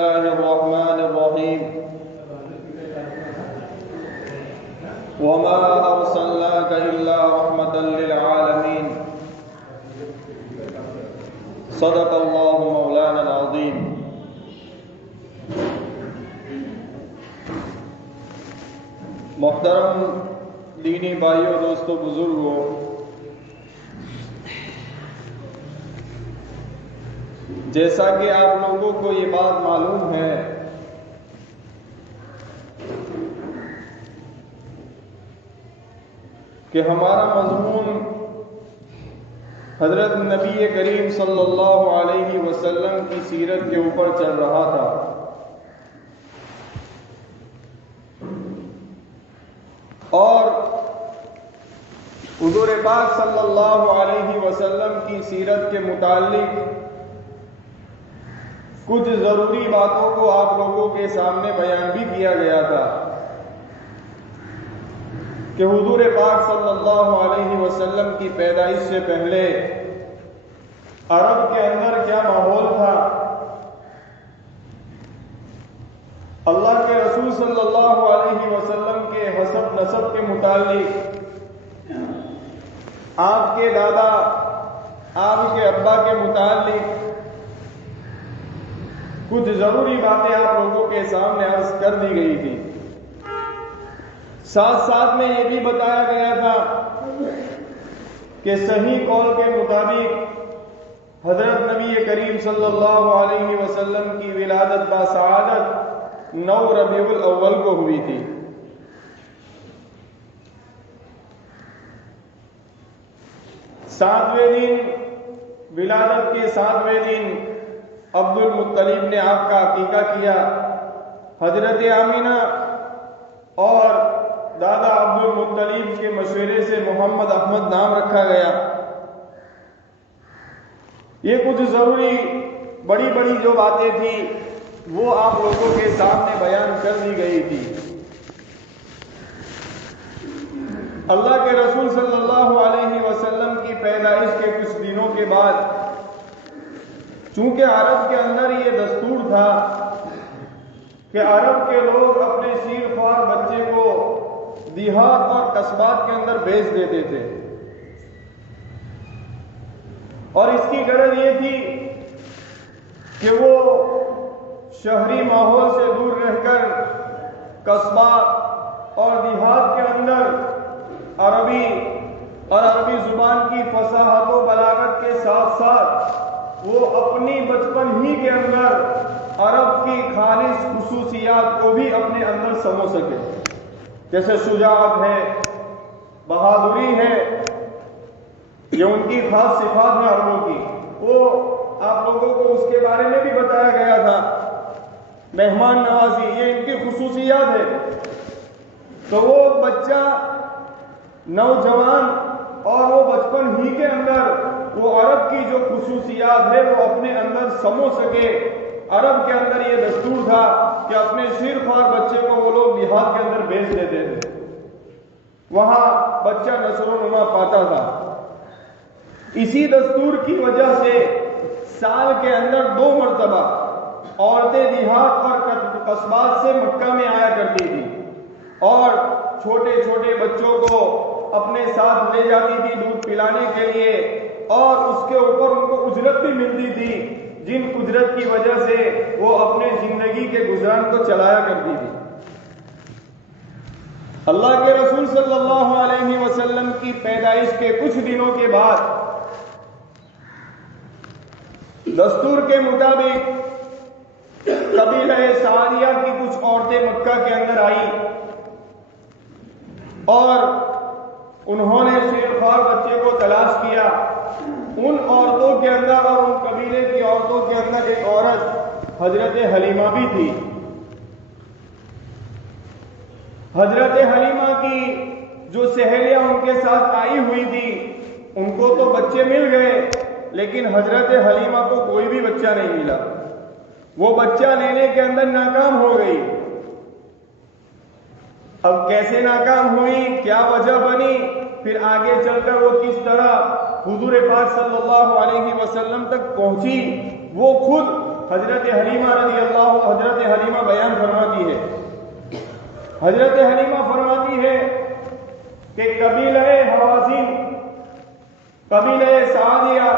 الله الرحمن الرحيم وما أرسلناك إلا رحمة للعالمين صدق الله مولانا العظيم. محترم دینی بھائیوں، دوستوں، بزرگوں، جیسا کہ آپ لوگوں کو یہ بات معلوم ہے کہ ہمارا مضمون حضرت نبی کریم صلی اللہ علیہ وسلم کی سیرت کے اوپر چل رہا تھا، اور حضور پاک صلی اللہ علیہ وسلم کی سیرت کے متعلق کچھ ضروری باتوں کو آپ لوگوں کے سامنے بیان بھی کیا گیا تھا کہ حضور پاک صلی اللہ علیہ وسلم کی پیدائش سے پہلے عرب کے اندر کیا ماحول تھا، اللہ کے رسول صلی اللہ علیہ وسلم کے حسب نسب کے متعلق آپ کے دادا، آپ کے ابا کے متعلق کچھ ضروری باتیں آپ لوگوں کے سامنے عرض کر دی گئی تھی. ساتھ ساتھ میں یہ بھی بتایا گیا تھا کہ صحیح قول کے مطابق حضرت نبی کریم صلی اللہ علیہ وسلم کی ولادت باسعادت 9 ربیع الاول کو ہوئی تھی. ولادت کے 7ویں دن عبد المطلب نے آپ کا عقیقہ کیا. حضرت آمینہ اور دادا عبد المطلب کے مشورے سے محمد احمد نام رکھا گیا. یہ کچھ ضروری بڑی بڑی جو باتیں تھیں وہ آپ لوگوں کے سامنے بیان کر دی گئی تھی. اللہ کے رسول صلی اللہ علیہ وسلم کی پیدائش کے کچھ دنوں کے بعد چونکہ عرب کے اندر یہ دستور تھا کہ عرب کے لوگ اپنے شیر خوار بچے کو دیہات اور قصبات کے اندر بھیج دیتے تھے، اور اس کی غرض یہ تھی کہ وہ شہری ماحول سے دور رہ کر قصبہ اور دیہات کے اندر عربی اور عربی زبان کی فصاحت و بلاغت کے ساتھ ساتھ وہ اپنی بچپن ہی کے اندر عرب کی خالص خصوصیات کو بھی اپنے اندر سمجھ سکے، جیسے شجاعت ہے، بہادری ہے، یہ ان کی خاص صفات ہیں عربوں کی. وہ آپ لوگوں کو اس کے بارے میں بھی بتایا گیا تھا. مہمان نوازی یہ ان کی خصوصیات ہے. تو وہ بچہ نوجوان اور وہ بچپن ہی کے اندر وہ عرب کی جو خصوصیات ہے وہ اپنے اندر سمجھ سکے. عرب کے اندر یہ دستور تھا کہ اپنے شیر خوار بچے کو وہ لوگ دیہات کے اندر بھیج دیتے تھے، وہاں بچہ نشو و نما پاتا تھا. اسی دستور کی وجہ سے سال کے اندر 2 مرتبہ عورتیں دیہات اور قصبات سے مکہ میں آیا کرتی تھی اور چھوٹے چھوٹے بچوں کو اپنے ساتھ لے جاتی تھی دودھ پلانے کے لیے، اور اس کے اوپر ان کو اجرت بھی ملتی تھی، جن اجرت کی وجہ سے وہ اپنے زندگی کے گزران کو چلایا کرتی تھی. اللہ کے رسول صلی اللہ علیہ وسلم کی پیدائش کے کچھ دنوں کے بعد دستور کے مطابق قبیلہ سعدیہ کی کچھ عورتیں مکہ کے اندر آئی اور انہوں نے شیر خوار بچے کو تلاش کیا. ان عورتوں کے اندر اور ان قبیلے کی عورتوں کے اندر ایک عورت حضرت حلیمہ بھی تھی. حضرت حلیمہ کی جو سہیلیاں ان کے ساتھ آئی ہوئی تھی ان کو تو بچے مل گئے، لیکن حضرت حلیمہ کو کوئی بھی بچہ نہیں ملا. وہ بچہ لینے کے اندر ناکام ہو گئی. اب کیسے ناکام ہوئی، کیا وجہ بنی، پھر آگے چل کر وہ کس طرح حضور پاک صلی اللہ علیہ وسلم تک پہنچی، وہ خود حضرت حلیمہ بیان فرماتی ہے. حضرت حلیمہ فرماتی ہے کہ قبیلہ حوازن، قبیلہ سعدیہ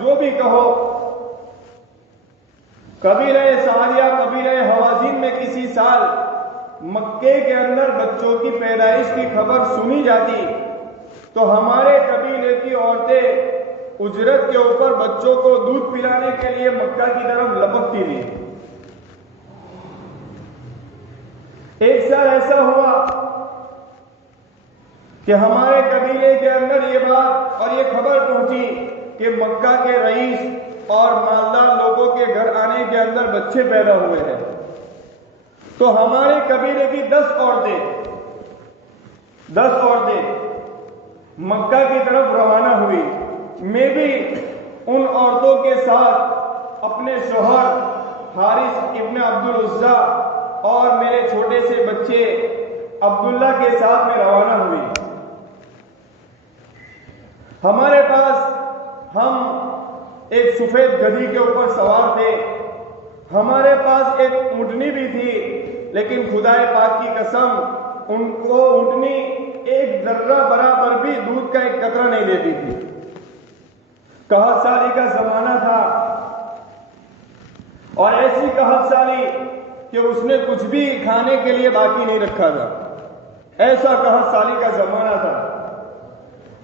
جو بھی کہو، قبیلہ سعدیہ قبیلہ حوازن میں کسی سال مکے کے اندر بچوں کی پیدائش کی خبر سنی جاتی تو ہمارے قبیلے کی عورتیں اجرت کے اوپر بچوں کو دودھ پلانے کے لیے مکہ کی طرف لپکتی تھی. ایک سال ایسا ہوا کہ ہمارے قبیلے کے اندر یہ بات اور یہ خبر پہنچی کہ مکہ کے رئیس اور مالدار لوگوں کے گھر آنے کے اندر بچے پیدا ہوئے ہیں. تو ہمارے قبیلے کی 10 عورتیں مکہ کی طرف روانہ ہوئی. میں بھی ان عورتوں کے ساتھ اپنے شوہر حارث ابن عبد العزا اور میرے چھوٹے سے بچے عبداللہ کے ساتھ میں روانہ ہوئی. ہمارے پاس ہم ایک سفید گدھی کے اوپر سوار تھے. ہمارے پاس ایک اونٹنی بھی تھی، لیکن خدائے پاک کی قسم ان کو اونٹنی ایک ذرہ برابر بھی دودھ کا ایک قطرہ نہیں دیتی تھی. قحط سالی کا زمانہ تھا اور ایسی قحط سالی کہ اس نے کچھ بھی کھانے کے لیے باقی نہیں رکھا تھا. ایسا قحط سالی کا زمانہ تھا.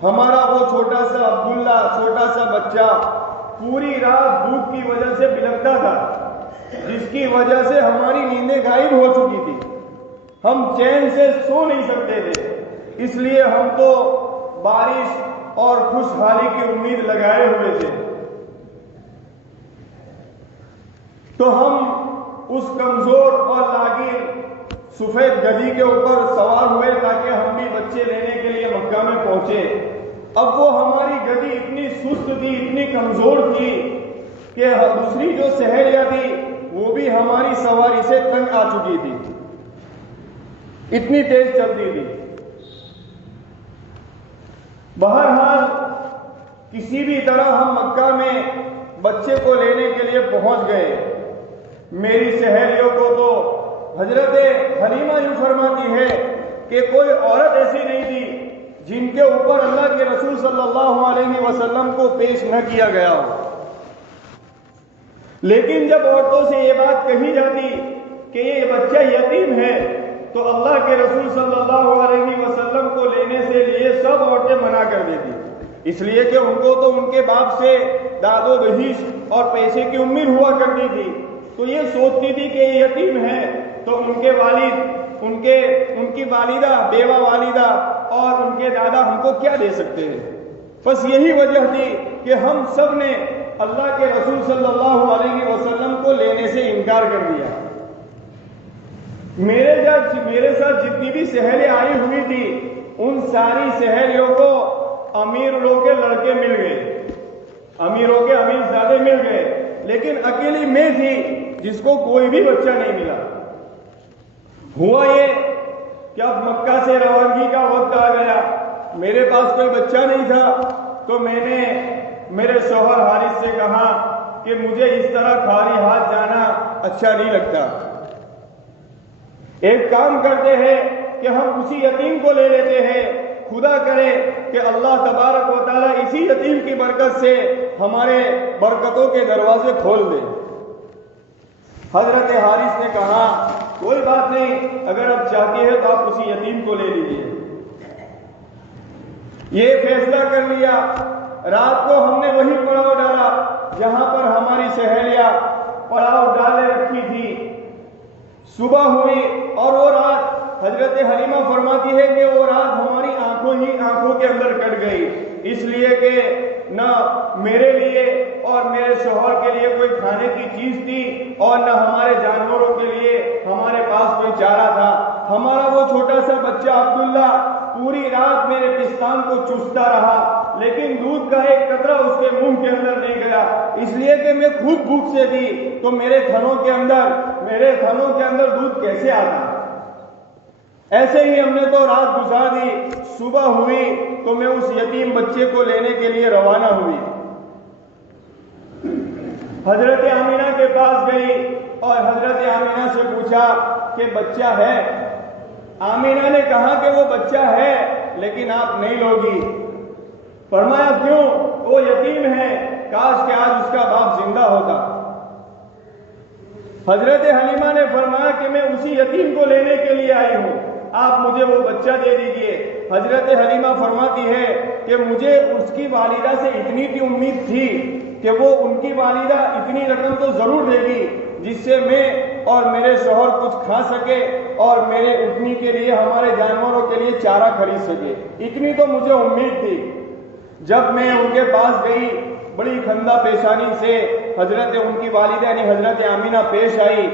ہمارا وہ چھوٹا سا عبداللہ، چھوٹا سا بچہ پوری رات بھوک کی وجہ سے بلکتا تھا، جس کی وجہ سے ہماری نیندیں غائب ہو چکی تھی. ہم چین سے سو نہیں سکتے تھے. اس لیے ہم تو بارش اور خوشحالی کی امید لگائے ہوئے تھے. تو ہم اس کمزور اور لاغر سفید گدھی کے اوپر سوار ہوئے تاکہ ہم بھی بچے لینے کے لیے مکہ میں پہنچے. اب وہ ہماری گدھی اتنی سست تھی، اتنی کمزور تھی کہ دوسری جو سہیلیاں تھی وہ بھی ہماری سواری سے تنگ آ چکی تھی، اتنی تیز چلتی تھی. بہرحال کسی بھی طرح ہم مکہ میں بچے کو لینے کے لیے پہنچ گئے. میری سہیلیوں کو تو حضرت حلیمہ یوں فرماتی ہے کہ کوئی عورت ایسی نہیں تھی جن کے اوپر اللہ کے رسول صلی اللہ علیہ وسلم کو پیش نہ کیا گیا ہو. لیکن جب عورتوں سے یہ بات کہی جاتی کہ یہ بچہ یتیم ہے تو اللہ کے رسول صلی اللہ علیہ وسلم کو لینے سے لیے سب عورتیں منع کر دیتی، اس لیے کہ ان کو تو ان کے باپ سے داد و دہیش اور پیسے کی امید ہوا کرتی تھی. تو یہ سوچتی تھی کہ یہ یتیم ہے تو ان کے والد، ان کی والدہ، بیوہ والدہ اور ان کے دادا ہم کو کیا دے سکتے ہیں. بس یہی وجہ تھی کہ ہم سب نے اللہ کے رسول صلی اللہ علیہ وسلم کو لینے سے انکار کر دیا. میرے ساتھ جتنی بھی سہیلیاں آئی ہوئی تھی ان ساری سہیلیوں کو امیروں کے لڑکے مل گئے، امیروں کے امیر زادے مل گئے، لیکن اکیلی میں تھی جس کو کوئی بھی بچہ نہیں ملا. ہوا یہ کہ اب مکہ سے روانگی کا وقت آ گیا. میرے پاس کوئی بچہ نہیں تھا تو میں نے میرے شوہر حارث سے کہا کہ مجھے اس طرح خالی ہاتھ جانا اچھا نہیں لگتا. ایک کام کرتے ہیں کہ ہم اسی یتیم کو لے لیتے ہیں، خدا کرے کہ اللہ تبارک و تعالیٰ اسی یتیم کی برکت سے ہمارے برکتوں کے دروازے کھول دے. حضرت حارث نے کہا کوئی بات نہیں، اگر آپ چاہتے ہیں تو آپ اسی یتیم کو لے لیجیے. یہ فیصلہ کر لیا. رات کو ہم نے وہی پڑاؤ ڈالا جہاں پر ہماری سہیلیاں پڑاؤ ڈالے رکھی تھی. صبح ہوئی اور وہ رات حضرت حلیمہ فرماتی ہے کہ وہ رات ہماری آنکھوں کے اندر کٹ گئی، اس لیے کہ نہ میرے لیے اور میرے شوہر کے لیے کوئی کھانے کی چیز تھی اور نہ ہمارے جانوروں کے لیے ہمارے پاس کوئی چارہ تھا. ہمارا وہ چھوٹا سا بچہ عبداللہ پوری رات میرے پستان کو چوستا رہا، لیکن دودھ کا ایک قطرہ اس کے منہ کے اندر نہیں گیا، اس لیے کہ میں خود بھوک سے تھی تو میرے تھنوں کے اندر دودھ کیسے آتا. ایسے ہی ہم نے تو رات گزار دی. صبح ہوئی تو میں اس یتیم بچے کو لینے کے لیے روانہ ہوئی. حضرت آمینہ کے پاس گئی اور حضرت آمینہ سے پوچھا کہ بچہ ہے؟ آمینہ نے کہا کہ وہ بچہ ہے لیکن آپ نہیں لوگی۔ فرمایا کیوں؟ وہ یتیم ہے، کاش کہ آج اس کا باپ زندہ ہوتا۔ حضرت حلیمہ نے فرمایا کہ میں اسی یتیم کو لینے کے لیے آئی ہوں، آپ مجھے وہ بچہ دے دیجئے۔ حضرت حلیمہ فرماتی ہے کہ مجھے اس کی والدہ سے اتنی کی امید تھی کہ وہ ان کی والدہ اتنی رقم تو ضرور دے گی جس سے میں اور میرے شوہر کچھ کھا سکے اور میرے اٹھنی کے لیے، ہمارے جانوروں کے لیے چارہ خرید سکے، اتنی تو مجھے امید تھی۔ جب میں ان کے پاس گئی، بڑی خندہ پیشانی سے حضرت ان کی والدہ یعنی حضرت آمینہ پیش آئی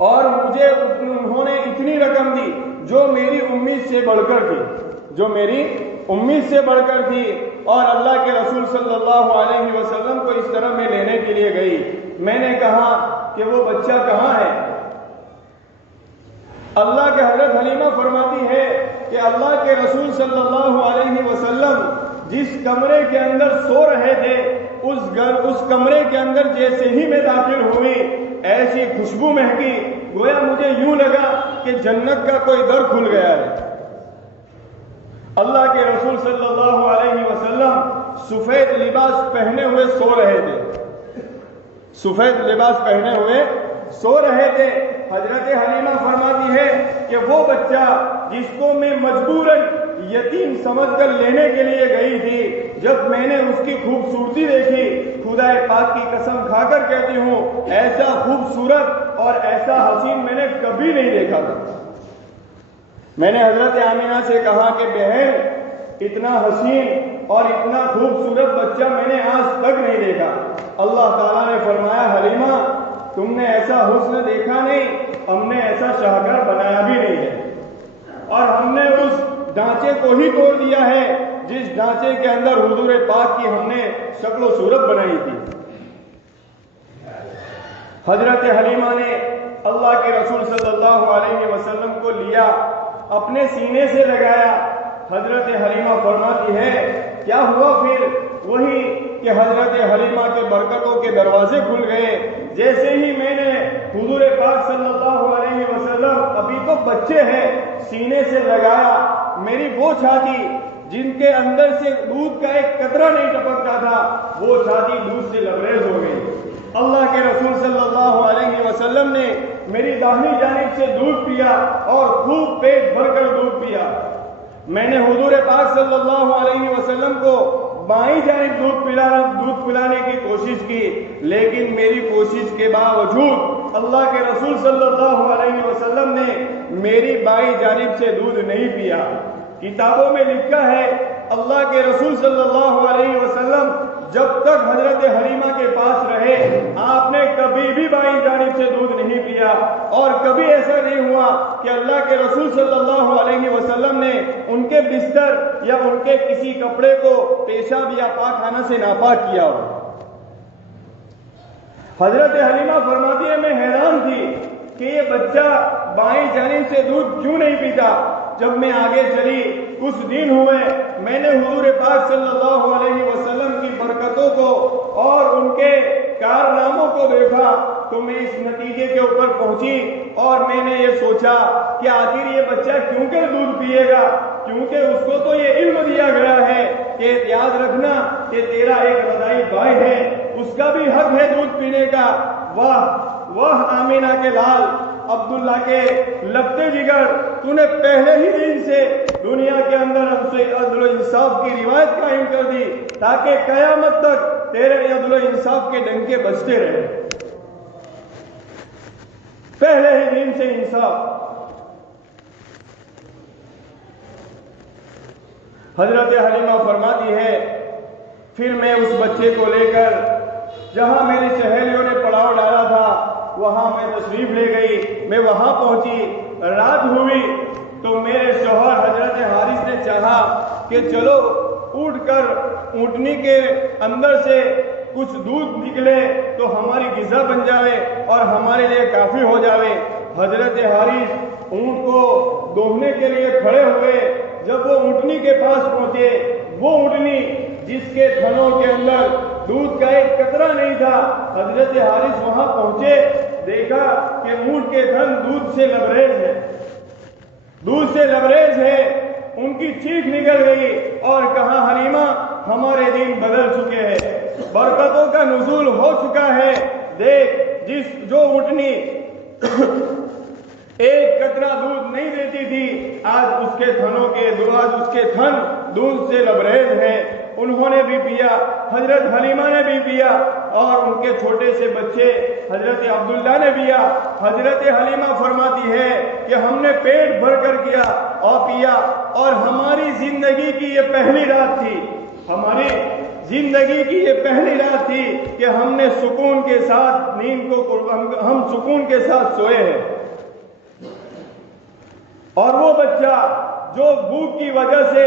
اور مجھے انہوں نے اتنی رقم دی جو میری امید سے بڑھ کر تھی، جو میری امید سے بڑھ کر تھی۔ اور اللہ کے رسول صلی اللہ علیہ وسلم کو اس طرح میں لینے کے لیے گئی۔ میں نے کہا کہ وہ بچہ کہاں ہے؟ اللہ کے حضرت حلیمہ فرماتی ہے کہ اللہ کے رسول صلی اللہ علیہ وسلم جس کمرے کے اندر سو رہے تھے، اس کمرے کے اندر جیسے ہی میں داخل ہوئی، ایسی خوشبو مہکی، گویا مجھے یوں لگا کہ جنت کا کوئی در کھل گیا ہے۔ اللہ کے رسول صلی اللہ علیہ وسلم سفید لباس پہنے ہوئے سو رہے تھے، سفید لباس پہنے ہوئے سو رہے تھے۔ حضرت حلیمہ فرماتی ہے کہ وہ بچہ جس کو میں مجبوراً یتیم سمجھ کر لینے کے لیے گئی تھی، جب میں نے اس کی خوبصورتی دیکھی، خدا پاک کی قسم کھا کر کہتی ہوں ایسا خوبصورت اور ایسا حسین میں نے کبھی نہیں دیکھا تھا۔ میں نے حضرت آمینہ سے کہا کہ بہن، اتنا حسین اور اتنا خوبصورت بچہ میں نے آج تک نہیں دیکھا۔ اللہ تعالیٰ نے فرمایا حلیمہ، تم نے ایسا حسن دیکھا نہیں، ہم نے ایسا شاہکار بنایا بھی نہیں ہے، اور ہم نے اس ڈھانچے کو ہی توڑ دیا ہے جس ڈھانچے کے اندر حضور پاک کی ہم نے شکل و صورت بنائی تھی۔ حضرت حلیمہ نے اللہ کے رسول صلی اللہ علیہ وسلم کو لیا، اپنے سینے سے لگایا۔ حضرت حلیمہ فرماتی ہے کیا ہوا پھر؟ وہی کہ حضرت حلیمہ کے برکتوں کے دروازے کھل گئے۔ جیسے ہی میں نے حضور پاک صلی اللہ علیہ وسلم، ابھی تو بچے ہیں، سینے سے لگایا، میری وہ چھاتی جن کے اندر سے دودھ کا ایک قطرہ نہیں ٹپکتا تھا، وہ چھاتی دودھ سے لبریز ہو گئی۔ اللہ کے رسول صلی اللہ علیہ وسلم نے میری داہنی جانب سے دودھ پیا اور خوب پیٹ بھر کر دودھ پیا۔ میں نے حضور پاک صلی اللہ علیہ وسلم کو بائیں جانب دودھ پلانے کی کوشش کی، لیکن میری کوشش کے باوجود اللہ کے رسول صلی اللہ علیہ وسلم نے میری بائیں جانب سے دودھ نہیں پیا۔ کتابوں میں لکھا ہے اللہ کے رسول صلی اللہ علیہ وسلم جب تک حضرت حلیمہ کے پاس رہے، آپ نے کبھی بھی بائیں جانب سے دودھ نہیں پیا، اور کبھی ایسا نہیں ہوا کہ اللہ کے رسول صلی اللہ علیہ وسلم نے ان کے بستر یا ان کے کسی کپڑے کو پیشاب یا پاکخانہ سے ناپاک کیا ہو۔ حضرت حلیمہ فرماتی ہے میں حیران تھی کہ یہ بچہ بائیں جانب سے دودھ کیوں نہیں پیتا۔ جب میں آگے چلی، کچھ دن ہوئے، میں نے حضور پاک صلی اللہ علیہ وسلم کی برکتوں کو اور ان کے کارناموں کو دیکھا تو میں اس نتیجے کے اوپر پہنچی اور میں نے یہ سوچا کہ آخر یہ بچہ کیوں کر دودھ پیے گا، کیونکہ اس کو تو یہ علم دیا گیا ہے کہ یاد رکھنا کہ تیرا ایک رضاعی بھائی ہے، اس کا بھی حق ہے دودھ پینے کا۔ واہ آمینہ کے لال، عبداللہ کے لگتے جگر، تو نے پہلے ہی دن سے دنیا کے اندر ہم سے عدل و انصاف کی روایت قائم کر دی تاکہ قیامت تک تیرے عدل و انصاف کے ڈنکے بجتے رہے۔ پہلے ہی دن سے انصاف۔ حضرت حلیمہ فرماتی ہے پھر میں اس بچے کو لے کر جہاں میری سہیلیوں نے پڑاؤ ڈالا تھا وہاں میں تشریف لے گئی۔ میں وہاں پہنچی، رات ہوئی تو میرے شوہر حضرت حارث نے چاہا کہ چلو اٹھ کر اونٹنی کے اندر سے کچھ دودھ نکلے تو ہماری غذا بن جاوے اور ہمارے لیے کافی ہو جاوے۔ حضرت حارث اونٹ کو دوہنے کے لیے کھڑے ہوئے۔ جب وہ اونٹنی کے پاس پہنچے، وہ اونٹنی جس کے تھنوں کے اندر دودھ کا ایک قطرہ نہیں تھا۔ حضرت حارث وہاں پہنچے، دیکھا کہ اونٹ کے تھن دودھ سے لبریز ہے، دودھ سے لبریز ہے۔ ان کی چیخ نکل گئی اور کہا حلیمہ ہمارے دین بدل چکے ہیں، برکتوں کا نزول ہو چکا ہے۔ دیکھ جو اونٹنی ایک قطرہ دودھ نہیں دیتی تھی، آج اس کے تھن دودھ سے لبریز ہیں۔ انہوں نے بھی پیا، حضرت حلیمہ نے بھی پیا، اور ان کے چھوٹے سے بچے حضرت عبداللہ نے پیا۔ حضرت حلیمہ فرماتی ہے کہ ہم نے پیٹ بھر کر کیا اور پیا، اور ہماری زندگی کی یہ پہلی رات تھی، ہماری زندگی کی یہ پہلی رات تھی کہ ہم نے سکون کے ساتھ ہم سکون کے ساتھ سوئے ہیں۔ اور وہ بچہ جو بھوک کی وجہ سے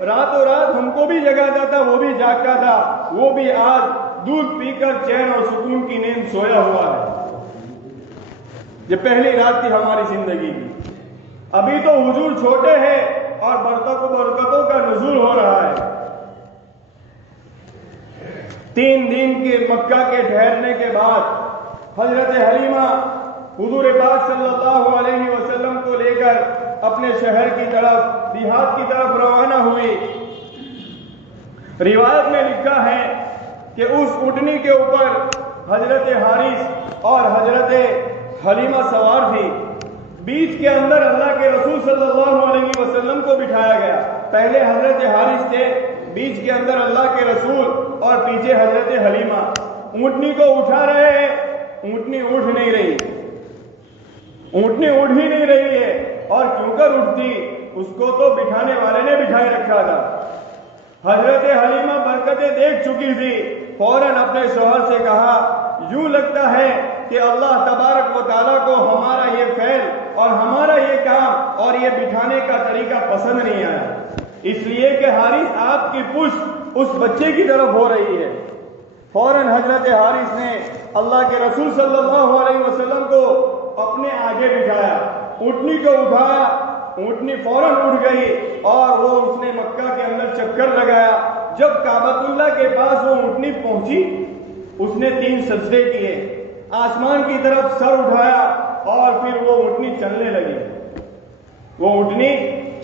راتوں رات ہم کو بھی جگاتا تھا، وہ بھی جاگتا تھا، وہ بھی آج دودھ پی کر چین اور سکون کی نیند سویا ہوا ہے۔ یہ پہلی رات تھی ہماری زندگی کی۔ ابھی تو حضور چھوٹے ہیں اور برکتوں کا نزول ہو رہا ہے۔ 3 دن کے مکہ کے ٹھہرنے کے بعد حضرت حلیمہ حضور پاک صلی اللہ علیہ وسلم کو لے کر اپنے شہر کی طرف، دیہات کی طرف روانہ ہوئی۔ روایت میں لکھا ہے کہ اس اونٹنی کے اوپر حضرت حارث اور حضرت حلیمہ سوار تھی۔ بیچ کے اندر اللہ کے رسول صلی اللہ علیہ وسلم کو بٹھایا گیا۔ پہلے حضرت حارث تھے، بیچ کے اندر اللہ کے رسول، اور پیچھے حضرت حلیمہ۔ اونٹنی کو اٹھا رہے ہیں، اونٹنی اٹھ نہیں رہی، اونٹنی اٹھ ہی نہیں رہی ہے، اور کیوں کر اٹھتی؟ اس کو تو بٹھانے والے نے بٹھائے رکھا تھا۔ حضرت حلیمہ برکتیں دیکھ چکی تھی، فوراً اپنے شوہر سے کہا یوں لگتا ہے کہ اللہ تبارک و تعالیٰ کو ہمارا یہ فعل اور ہمارا یہ کام اور یہ بٹھانے کا طریقہ پسند نہیں آیا، اس لیے کہ حارث آپ کی پشت اس بچے کی طرف ہو رہی ہے۔ فوراً حضرت حارث نے اللہ کے رسول صلی اللہ علیہ وسلم کو اپنے آگے بٹھایا، اونٹنی کو اٹھایا، اونٹنی فوراً اٹھ گئی، اور اس نے مکہ کے اندر چکر لگایا۔ جب کعبۃ اللہ کے پاس وہ اونٹنی پہنچی، اس نے 3 سجدے کیے، آسمان کی طرف سر اٹھایا، اور پھر وہ اونٹنی چلنے لگی، وہ اونٹنی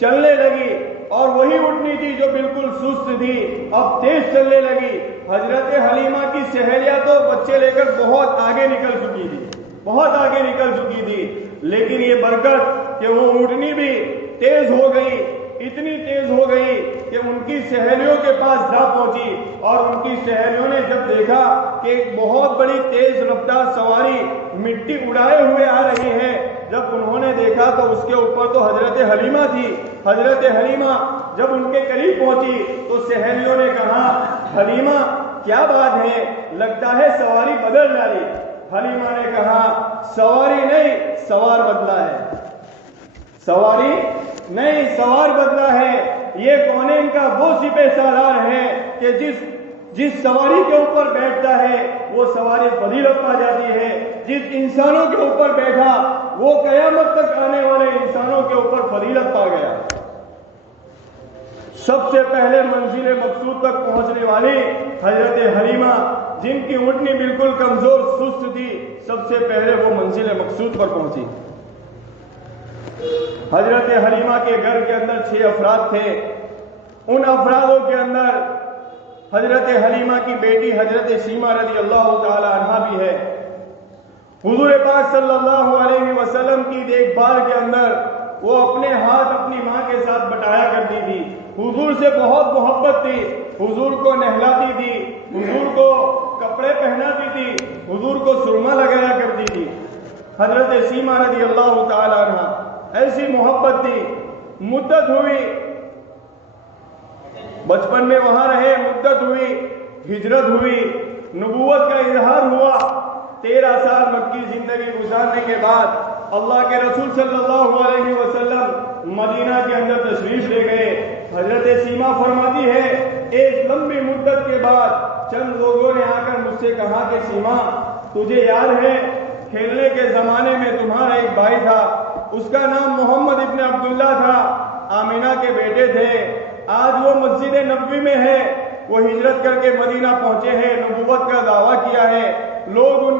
چلنے لگی، اور وہی اونٹنی تھی جو بالکل سست تھی، اب تیز چلنے لگی۔ حضرت حلیمہ کی سہیلیاں تو بچے لے کر بہت آگے نکل چکی تھی، بہت آگے نکل چکی تھی، لیکن یہ برکت کہ وہ اونٹنی بھی تیز ہو گئی، اتنی تیز ہو گئی کہ ان کی سہیلیوں کے پاس جا پہنچی، اور ان کی سہیلیوں نے جب دیکھا کہ ایک بہت بڑی تیز رفتار سواری مٹی اڑائے ہوئے آ رہی ہے، جب انہوں نے دیکھا تو اس کے اوپر تو حضرت حلیمہ تھی۔ حضرت حلیمہ جب ان کے قریب پہنچی تو سہیلیوں نے کہا حلیمہ کیا بات ہے، لگتا ہے سواری بدل ڈالی۔ حلیمہ نے کہا سواری نہیں، سوار بدلا ہے، سواری نہیں، سوار بدلا ہے۔ یہ کونین کا وہ سپہ سالار ہے کہ جس سواری کے اوپر بیٹھتا ہے وہ سواری فضیلت پا جاتی ہے، جس انسانوں کے اوپر بیٹھا وہ قیامت تک آنے والے انسانوں کے اوپر فضیلت پا گیا۔ سب سے پہلے منزل مقصود تک پہنچنے والی حضرت حلیمہ، جن کی اونٹنی بالکل کمزور سست تھی، سب سے پہلے وہ منزل مقصود پر پہنچی۔ حضرت حلیمہ کے گھر کے اندر 6 افراد تھے، ان افرادوں کے اندر حضرت حلیمہ کی بیٹی حضرت سیمہ رضی اللہ تعالی عنہا بھی ہے۔ حضور پاک صلی اللہ علیہ وسلم کی دیکھ بھال کے اندر وہ اپنے ہاتھ اپنی ماں کے ساتھ بٹایا کرتی تھی، حضور سے بہت محبت تھی، حضور کو نہلاتی تھی، حضور کو کپڑے پہناتی تھی، حضور کو سرما لگایا کرتی تھی۔ حضرت سیمہ رضی اللہ تعالی عنہا ایسی محبت تھی، مدت ہوئی، بچپن میں وہاں رہے، مدت ہوئی، ہجرت ہوئی، نبوت کا اظہار ہوا۔ 13 سال مکی زندگی گزارنے کے بعد اللہ کے رسول صلی اللہ علیہ وسلم مدینہ کے اندر تشریف لے گئے۔ حضرت سیمہ فرماتی ہے ایک لمبی مدت کے بعد چند لوگوں نے آ کر مجھ سے کہا کہ سیمہ تجھے یاد ہے کھیلنے کے زمانے میں تمہارا ایک بھائی تھا، اس کا نام محمد ابن عبداللہ تھا، آمینہ کے بیٹے تھے، آج وہ مسجد نبوی میں ہے، وہ ہجرت کر کے مدینہ پہنچے ہیں، نبوت کا دعویٰ کیا ہے، لوگ ان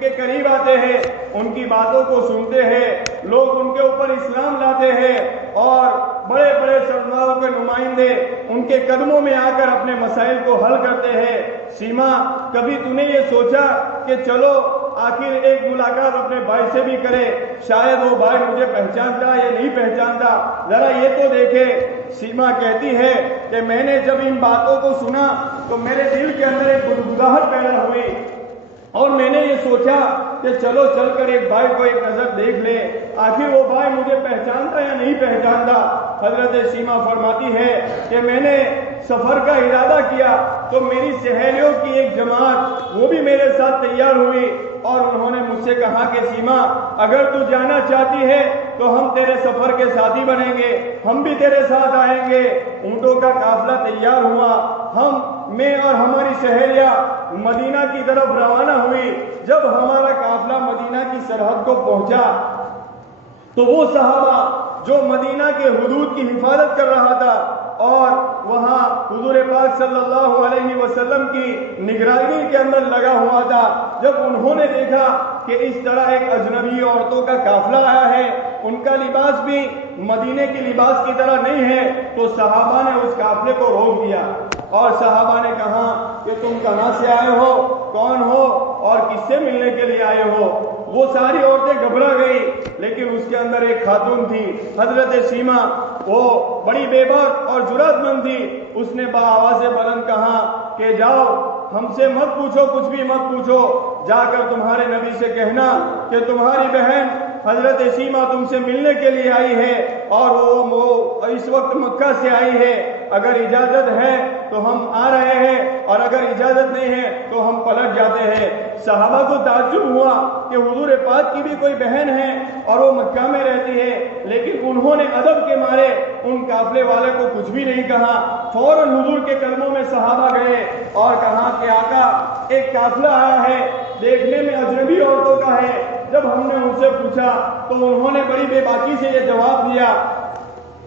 کے قریب آتے ہیں، ان کی باتوں کو سنتے ہیں، لوگ ان کے اوپر اسلام لاتے ہیں، اور بڑے بڑے سرداروں کے نمائندے ان کے قدموں میں آ کر اپنے مسائل کو حل کرتے ہیں۔ سیما، کبھی تو نے یہ سوچا کہ چلو آخر ایک ملاقات اپنے بھائی سے بھی کرے، شاید وہ بھائی مجھے پہچانتا یا نہیں پہچانتا، ذرا یہ تو دیکھے۔ سیما کہتی ہے کہ میں نے جب ان باتوں کو سنا تو میرے دل کے اندر ایک گدگداہٹ پیدا ہوئی، اور میں نے یہ سوچا کہ چلو چل کر ایک بھائی کو ایک نظر دیکھ لے، آخر وہ بھائی مجھے پہچانتا یا نہیں پہچانتا۔ حضرت سیما فرماتی ہے کہ میں نے سفر کا ارادہ کیا تو میری سہیلیوں کی ایک جماعت وہ بھی میرے ساتھ تیار ہوئی، اور انہوں نے مجھ سے کہا کہ سیما، اگر تو جانا چاہتی ہے تو ہم تیرے سفر کے ساتھی بنیں گے، ہم بھی تیرے ساتھ آئیں گے۔ اونٹوں کا قافلہ تیار ہوا، میں اور ہماری سہیلیاں مدینہ کی طرف روانہ ہوئی۔ جب ہمارا قافلہ مدینہ کی سرحد کو پہنچا تو وہ صحابہ جو مدینہ کے حدود کی حفاظت کر رہا تھا اور وہاں حضور پاک صلی اللہ علیہ وسلم کی نگرانی کے اندر لگا ہوا تھا، جب انہوں نے دیکھا کہ اس طرح ایک اجنبی عورتوں کا قافلہ آیا ہے، ان کا لباس بھی مدینے کے لباس کی طرح نہیں ہے، تو صحابہ نے اس قافلے کو روک دیا، اور صحابہ نے کہا کہ تم کہاں سے آئے ہو، کون ہو، اور کس سے ملنے کے لیے آئے ہو؟ وہ ساری عورتیں گھبرا گئی، لیکن اس کے اندر ایک خاتون تھی، حضرت سیما، وہ بڑی بے باک اور جرأت مند تھی۔ اس نے بآواز بلند کہا کہ جاؤ، ہم سے مت پوچھو، کچھ بھی مت پوچھو، جا کر تمہارے نبی سے کہنا کہ تمہاری بہن حضرت سیما تم سے ملنے کے لیے آئی ہے، اور وہ اس وقت مکہ سے آئی ہے، اگر اجازت ہے تو ہم آ رہے ہیں، اور اگر اجازت نہیں ہے تو ہم پلٹ جاتے ہیں۔ صحابہ کو تعجب ہوا کہ حضور پاک کی بھی کوئی بہن ہے اور وہ مکہ میں رہتی ہے، لیکن انہوں نے ادب کے مارے ان قافلے والے کو کچھ بھی نہیں کہا۔ فوراً حضور کے قدموں میں صحابہ گئے اور کہا کہ آقا، ایک قافلہ آیا ہے، دیکھنے میں اجنبی عورتوں کا ہے۔ جب ہم نے ان سے پوچھا تو انہوں نے بڑی بے باکی سے یہ جواب دیا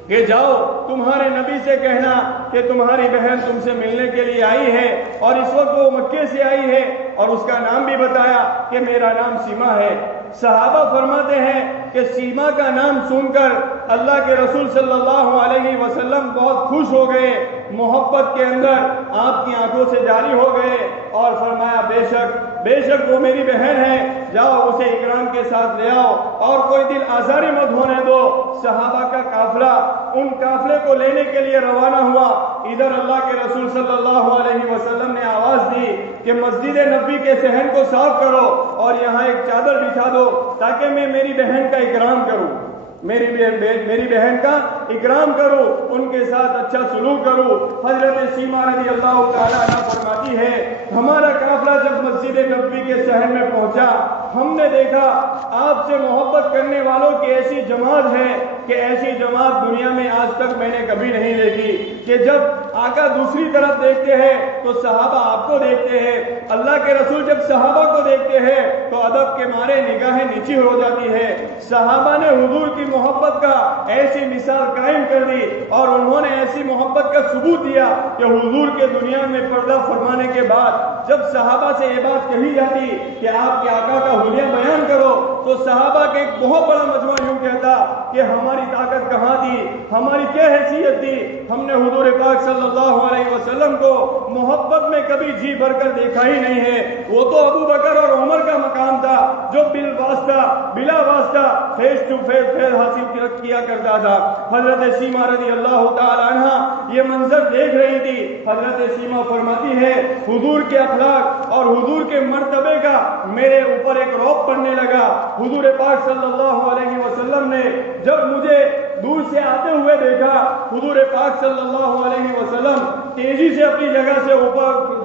کہ جاؤ، تمہارے نبی سے کہنا کہ تمہاری بہن تم سے ملنے کے لیے آئی ہے، اور اس وقت وہ مکے سے آئی ہے، اور اس کا نام بھی بتایا کہ میرا نام سیما ہے۔ صحابہ فرماتے ہیں کہ سیما کا نام سن کر اللہ کے رسول صلی اللہ علیہ وسلم بہت خوش ہو گئے، محبت کے اندر آپ کی آنکھوں سے جاری ہو گئے، اور فرمایا بے شک وہ میری بہن ہے، جاؤ اسے اکرام کے ساتھ لے آؤ، اور کوئی دل آزاری مت ہونے دو۔ صحابہ کا قافلہ ان قافلے کو لینے کے لیے روانہ ہوا۔ ادھر اللہ کے رسول صلی اللہ علیہ وسلم نے آواز دی کہ مسجد نبی کے صحن کو صاف کرو اور یہاں ایک چادر بچھا دو تاکہ میں میری بہن کا اکرام کروں، میری بہن کا اکرام کروں، ان کے ساتھ اچھا سلوک کروں۔ حضرت سیما رضی اللہ تعالیٰ عنہ فرماتی ہے ہمارا قافلہ جب مسجد نبوی کے صحن میں پہنچا، ہم نے دیکھا آپ سے محبت کرنے والوں کی ایسی جماعت ہے کہ ایسی جماعت دنیا میں آج تک میں نے کبھی نہیں دیکھی، کہ جب آقا دوسری طرف دیکھتے ہیں تو صحابہ آپ کو دیکھتے ہیں، اللہ کے رسول جب صحابہ کو دیکھتے ہیں تو ادب کے مارے نگاہیں نیچی ہو جاتی ہے۔ صحابہ نے حضور کی محبت کا ایسی مثال قائم کر دی، اور انہوں نے ایسی محبت کا ثبوت دیا کہ حضور کے دنیا میں پردہ فرمانے کے بعد جب صحابہ سے یہ بات کہی جاتی کہ آپ کے آقا کا حلیہ بیان کرو، تو صحابہ کے ایک بہت بڑا مجموعہ یوں کہتا کہ ہماری طاقت کہاں تھی، ہماری کیا حیثیت تھی، ہم نے حضور پاک صلی اللہ علیہ وسلم کو محبت میں کبھی جی بھر کر دیکھا ہی نہیں ہے۔ وہ تو ابو بکر اور عمر کا مقام تھا جو بلا واسطہ فیس ٹو فیس حاصل کیا کرتا تھا۔ حضرت سیما رضی اللہ تعالیٰ عنہ یہ منظر دیکھ رہی تھی۔ حضرت سیما فرماتی ہے حضور کے اخلاق اور حضور کے مرتبے کا میرے اوپر ایک رعب پڑنے لگا۔ حضور پاک صلی اللہ علیہ وسلم نے جب مجھے دور سے آتے ہوئے دیکھا، حضور پاک صلی اللہ علیہ وسلم تیزی سے اپنی جگہ سے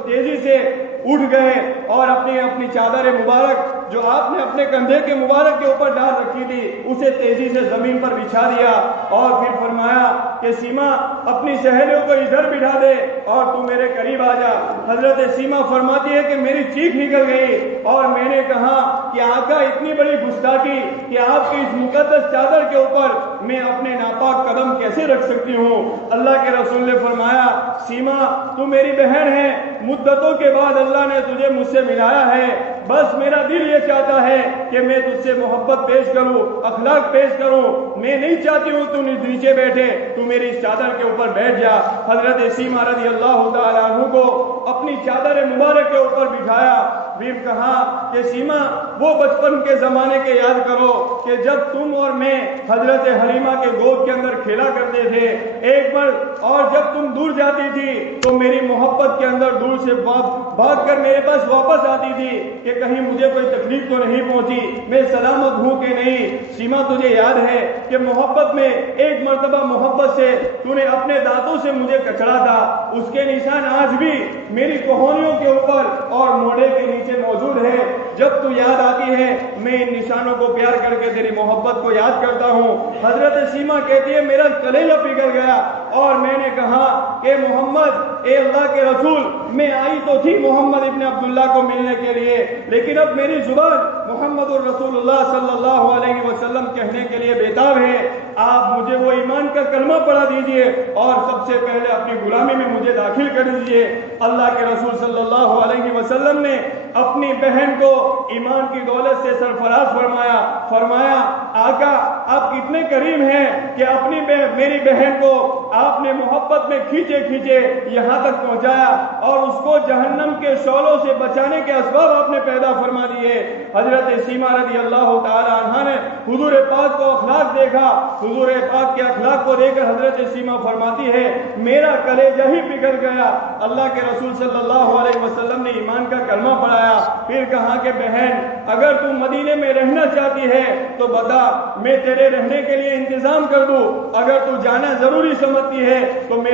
تیزی سے اٹھ گئے اور اپنی چادر مبارک جو آپ نے اپنے کندھے کے مبارک کے اوپر ڈال رکھی تھی اسے تیزی سے زمین پر بچھا دیا، اور پھر فرمایا کہ سیما اپنی سہیلیوں کو ادھر بٹھا دے اور تو میرے قریب آ جا۔ حضرت سیما فرماتی ہے کہ میری چیخ نکل گئی اور میں نے کہا کہ آقا اتنی بڑی گستاخی کہ آپ کی اس مقدس چادر کے اوپر میں اپنے ناپاک قدم کیسے رکھ سکتی ہوں؟ اللہ کے رسول نے فرمایا سیما تو میری بہن ہے، مدتوں کے بعد اللہ نے تجھے مجھ سے ملایا ہے، بس میرا دل یہ چاہتا ہے کہ میں تجھ سے محبت پیش کروں، اخلاق پیش کروں، میں نہیں چاہتی ہوں تو نیچے بیٹھے، تو میری اس چادر کے اوپر بیٹھ جا۔ حضرت سیما رضی اللہ تعالیٰ عنہ کو اپنی چادر مبارک کے اوپر بٹھایا، پھر کہا کہ سیما وہ بچپن کے زمانے کے یاد کرو کہ جب تم اور میں حضرت حلیمہ کے گود کے اندر کھیلا کرتے تھے ایک بار، اور جب تم دور جاتی تھی تو میری محبت کے اندر دور سے بھاگ کر میرے پاس واپس آتی تھی کہ کہیں مجھے کوئی تکلیف تو نہیں پہنچی، میں سلامت ہوں کہ نہیں۔ سیما تجھے یاد ہے کہ محبت میں ایک مرتبہ محبت سے تو نے اپنے دانتوں سے مجھے کچڑا تھا، اس کے نشان آج بھی میری کوہنیوں کے اوپر اور موڑے کے نیچے موجود ہے۔ جب تو یاد آتی ہے میں ان نشانوں کو پیار کر کے تیری محبت کو یاد کرتا ہوں۔ حضرت سیما کہتی ہے میرا کلیجہ پگھل گیا اور میں نے کہا کہ محمد اے اللہ کے رسول، میں آئی تو تھی محمد ابن عبداللہ کو ملنے کے لیے، لیکن اب میری زبان محمد الرسول اللہ صلی اللہ علیہ وسلم کہنے کے لیے بےتاب ہے، آپ مجھے وہ ایمان کا کلمہ پڑھا دیجئے اور سب سے پہلے اپنی غلامی میں مجھے داخل کر دیجئے۔ اللہ کے رسول صلی اللہ علیہ وسلم نے اپنی بہن کو ایمان کی دولت سے سرفراز فرمایا آقا آپ کتنے کریم ہیں کہ اپنی میری بہن کو آپ نے محبت میں کھینچے یہاں تک پہنچایا اور اس کو جہنم کے شعلوں سے بچانے کے اسباب آپ نے پیدا فرما دیے۔ حضرت سیما رضی اللہ تعالی عنہ نے حضور پاک کو اخلاق دیکھا، حضور پاک کے اخلاق کو دیکھ کر حضرت سیما فرماتی ہے میرا کلیجہ ہی پگھل گیا۔ اللہ کے رسول صلی اللہ علیہ وسلم نے ایمان کا کلمہ پڑھایا، پھر کہا کہ بہن اگر تم مدینے میں رہنا چاہتی ہے تو بتا میں تیرے رہنے کے لیے انتظام کر دوں، اگر تو جانا ضروری سمجھتی ہے تو میں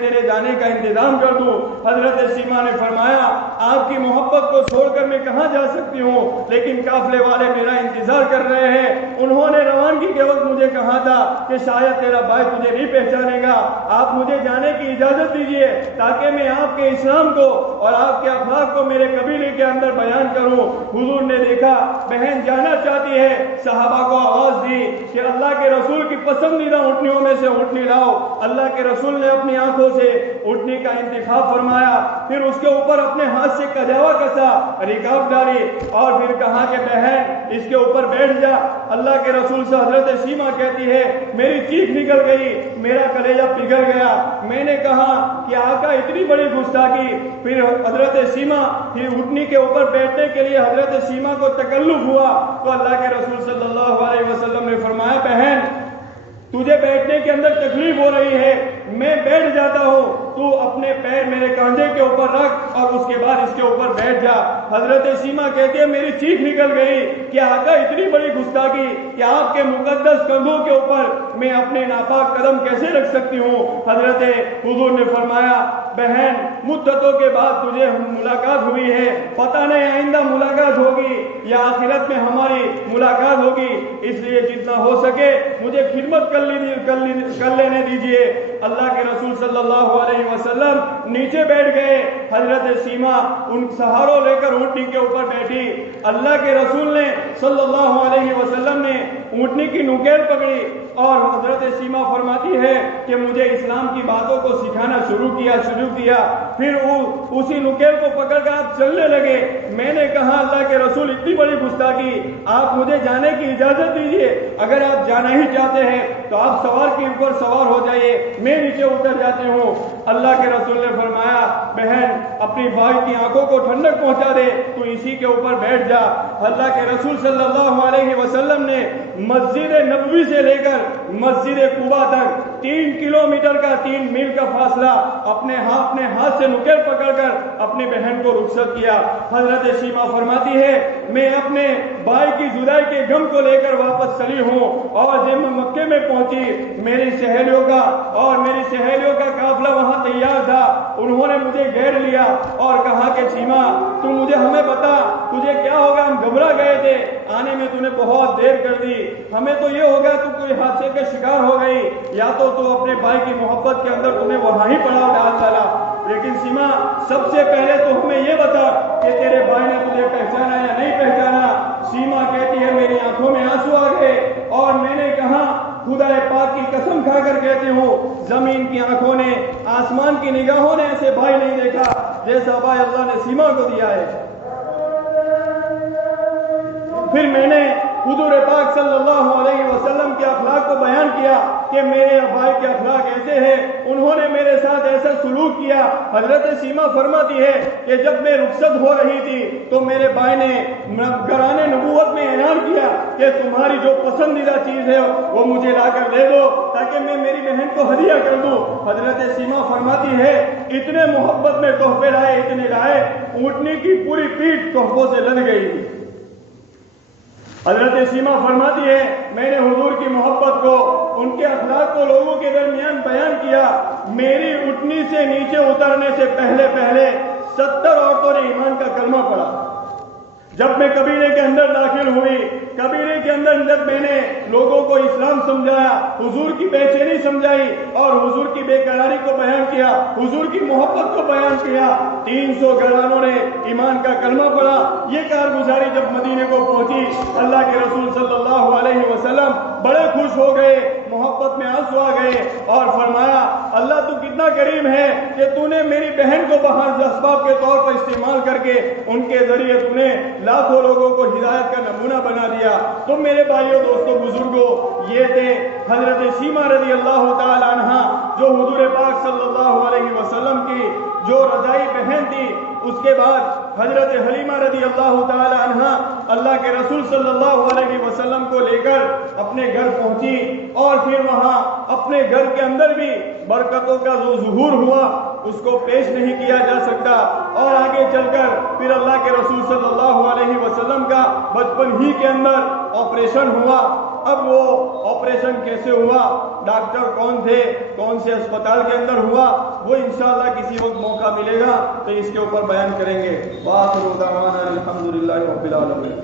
تیرے جانے کا انتظام کر دوں۔ حضرت سیما نے فرمایا آپ کی محبت کو چھوڑ کر میں کہاں جا سکتی ہوں، لیکن قافلے والے میرا انتظار کر رہے ہیں، انہوں نے روانگی کے وقت مجھے کہا تھا کہ شاید تیرا بھائی تجھے نہیں پہچانے گا، آپ مجھے جانے کی اجازت دیجیے تاکہ میں آپ کے اسلام کو اور آپ کے اخلاق کو میرے قبیلے کے اندر بیان کروں۔ حضور نے دیکھا بہن جانا چاہتی ہے، صحابہ کو آواز دی کہ اللہ کے رسول کی پسندیدہ اونٹنیوں میں سے اونٹنی لاؤ۔ اللہ کے رسول نے اپنی آنکھوں سے اونٹنی کا انتخاب فرمایا، پھر اس کے اوپر اپنے ہاتھ سے کجاوا کسا، رکاب ڈالی اور پھر کہا کہ بہن اس کے اوپر بیٹھ جا۔ اللہ کے رسول سے حضرت سیما کہتی ہے میری چیخ نکل گئی، میرا کلیجہ پگھل گیا، میں نے کہا کہ آقا اتنی بڑی گستاخی۔ پھر حضرت سیما پھر اونٹنی کے اوپر بیٹھنے کے لیے حضرت سیما کو تکلف ہوا تو اللہ کے رسول صلی اللہ علیہ وسلم نے فرمایا بہن تجھے بیٹھنے کے اندر تکلیف ہو رہی ہے، میں بیٹھ جاتا ہوں، تو اپنے پیر میرے کاندھے کے اوپر رکھ اور اس کے بعد اس کے اوپر بیٹھ جا۔ حضرت سیما کہتے ہیں میری چیخ نکل گئی کہ آقا اتنی بڑی گستاخی کہ آپ کے مقدس کندھوں کے اوپر میں اپنے ناپاک قدم کیسے رکھ سکتی ہوں۔ حضرت حضور نے فرمایا بہن مدتوں کے بعد تجھے ملاقات ہوئی ہے، پتہ نہیں آئندہ ملاقات ہوگی یا آخرت میں ہماری ملاقات ہوگی، اس لیے جتنا ہو سکے مجھے خدمت کر لینے دیجئے۔ اللہ کے رسول صلی اللہ علیہ وسلم نیچے بیٹھ گئے، حضرت سیما ان سہاروں لے کر اونٹنی کے اوپر بیٹھی۔ اللہ کے رسول نے صلی اللہ علیہ وسلم نے اونٹنی کی نکیل پکڑی اور حضرت سیما فرماتی ہے کہ مجھے اسلام کی باتوں کو سکھانا شروع کیا، پھر اسی نکیل کو پکڑ کر آپ چلنے لگے۔ میں نے کہا اللہ کے رسول اتنی بڑی گستاخی، آپ مجھے جانے کی اجازت دیجیے، اگر آپ جانا ہی چاہتے ہیں تو آپ سوار کے اوپر سوار ہو جائیے، میں نیچے اتر جاتے ہوں۔ اللہ کے رسول نے فرمایا بہن اپنی بھائی کی آنکھوں کو ٹھنڈک پہنچا دے، تو اسی کے اوپر بیٹھ جا۔ اللہ کے رسول صلی اللہ علیہ وسلم نے مسجد نبوی سے لے کر مسجد قباء تک 3 کلومیٹر کا 3 میل کا فاصلہ اپنے ہاتھ سے نکیل پکڑ کر اپنی بہن کو رخصت کیا۔ حضرت سیما فرماتی ہے میں اپنے بھائی کی جدائی کے غم کو لے کر واپس چلی ہوں، اور جب میں مکے میں پہنچی میری سہیلیوں کا قافلہ وہاں تیار تھا، انہوں نے مجھے گھیر لیا اور کہا کہ سیما تو ہمیں بتا تجھے کیا ہوگا، ہم گھبرا گئے تھے، آنے میں تو نے بہت دیر کر دی، ہمیں تو یہ ہوگا تو کوئی حادثے کا شکار ہو گئی یا تو اپنے بھائی کی محبت کے اندر تمہیں وہاں ہی پڑاؤ ڈال ڈالا۔ لیکن سیما سب سے پہلے تو ہمیں یہ بتا کہ تیرے بھائی نے تجھے پہچانا یا نہیں پہچانا۔ سیما کہتی ہے میری آنکھوں میں آنسو آ گئے اور میں نے کہا خدا پاک کی قسم کھا کر کہتے ہو زمین کی آنکھوں نے آسمان کی نگاہوں نے ایسے بھائی نہیں دیکھا جیسا بھائی اللہ نے سیما کو دیا ہے۔ پھر میں نے حضور پاک صلی اللہ علیہ وسلم کے اخلاق کو بیان کیا کہ میرے بھائی کے اخلاق ایسے ہیں، انہوں نے میرے ساتھ ایسا سلوک کیا۔ حضرت سیما فرماتی ہے کہ جب میں رخصت ہو رہی تھی تو میرے بھائی نے گران نبوت میں اعلان کیا کہ تمہاری جو پسندیدہ چیز ہے وہ مجھے لا کر دے دو تاکہ میں میری بہن کو ہدیہ کر دوں۔ حضرت سیما فرماتی ہے اتنے محبت میں تحفے لائے، اتنے لائے، اونٹنی کی پوری پیٹھ تحفوں سے لد گئی تھی۔ حضرت سیما فرماتی ہے میں نے حضور کی محبت کو، ان کے اخلاق کو لوگوں کے درمیان بیان کیا۔ میری اٹھنی سے نیچے اترنے سے پہلے 70 عورتوں نے ایمان کا کلمہ پڑھا۔ جب میں قبیلے کے اندر داخل ہوئی، قبیلے کے اندر جب میں نے لوگوں کو اسلام سمجھایا، حضور کی بے چینی سمجھائی اور حضور کی بے قراری کو بیان کیا، حضور کی محبت کو بیان کیا، 300 گھرانوں نے ایمان کا کلمہ پڑھا۔ یہ کارگزاری جب مدینے کو پہنچی، اللہ کے رسول صلی اللہ علیہ وسلم بڑے خوش ہو گئے، محبت میں آنسو آ گئے اور فرمایا اللہ تو کتنا کریم ہے کہ تو نے میری بہن کو بہر اسباب کے طور پر استعمال کر کے ان کے ذریعے تو نے لاکھوں لوگوں کو ہدایت کا نمونہ بنا دیا۔ تو میرے بھائیوں، دوستوں، بزرگوں، یہ تھے حضرت سیما رضی اللہ تعالی عنہ جو حضور پاک صلی اللہ علیہ وسلم کی جو رضائی بہن تھی۔ اس کے بعد حضرت حلیمہ رضی اللہ تعالی عنہ اللہ کے رسول صلی اللہ علیہ وسلم کو لے کر اپنے گھر پہنچی اور پھر وہاں اپنے گھر کے اندر بھی برکتوں کا جو ظہور ہوا اس کو پیش نہیں کیا جا سکتا۔ اور آگے چل کر پھر اللہ کے رسول صلی اللہ علیہ وسلم کا بچپن ہی کے اندر آپریشن ہوا۔ اب وہ آپریشن کیسے ہوا، ڈاکٹر کون تھے، کون سے اسپتال کے اندر ہوا، وہ انشاءاللہ کسی وقت موقع ملے گا تو اس کے اوپر بیان کریں گے۔ وآخر دعوانا الحمدللہ رب العالمین۔